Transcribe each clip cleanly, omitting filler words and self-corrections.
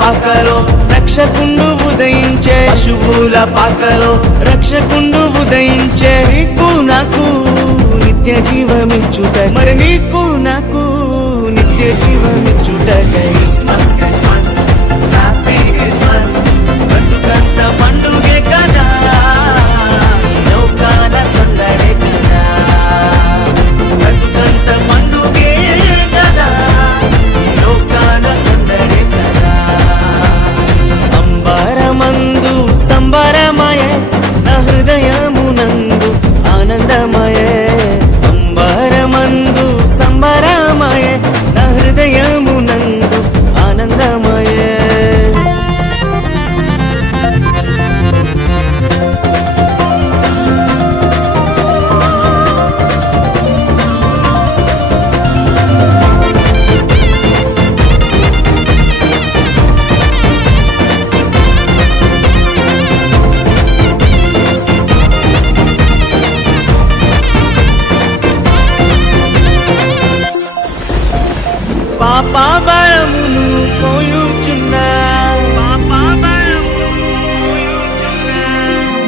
పాకలో రక్షకుండు ఉదయించే, పశువుల పాకలో రక్షకుండు ఉదయించే. నీకు నాకు నిత్య జీవమిచ్చుట, మరి నీకు నాకు నిత్య జీవమిచ్చుటకై క్రిస్మస్ క్రిస్మస్ హ్యాపీ క్రిస్మస్. బ్రతుకంత పండుగే కదా, లోకాల సందడే కదా. బ్రతుకంత పండుగే కదా, లోకాల సందడే కదా. అంబరమందు సంబరమయే, నా హృదయమునందు ఆనందమయే. అంబరమందు సంబరమయే, నా హృదయమునందు ఆనందమయే. పాపభరమును మోయుచున్నా,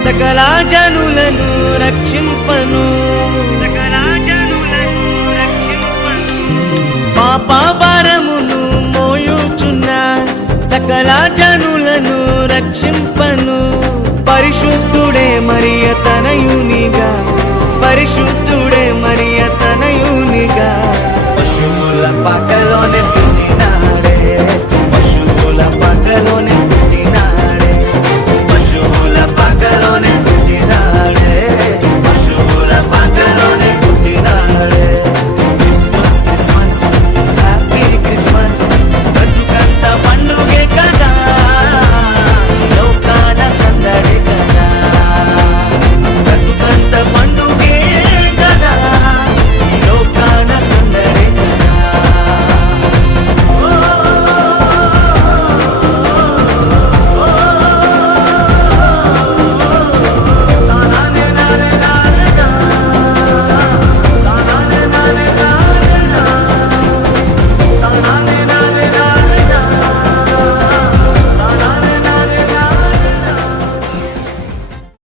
సకల జనులను రక్షింపను. పాపభరమును మోయుచున్నా, సకల జనులను రక్షింపను. పరిశుద్ధుడే మరియ తనయునిగా, పరిశుద్ధుడే మరియ తనయునిగా. పశువుల పాకలోనే పుట్టినాడే, పశువుల పాకలోనే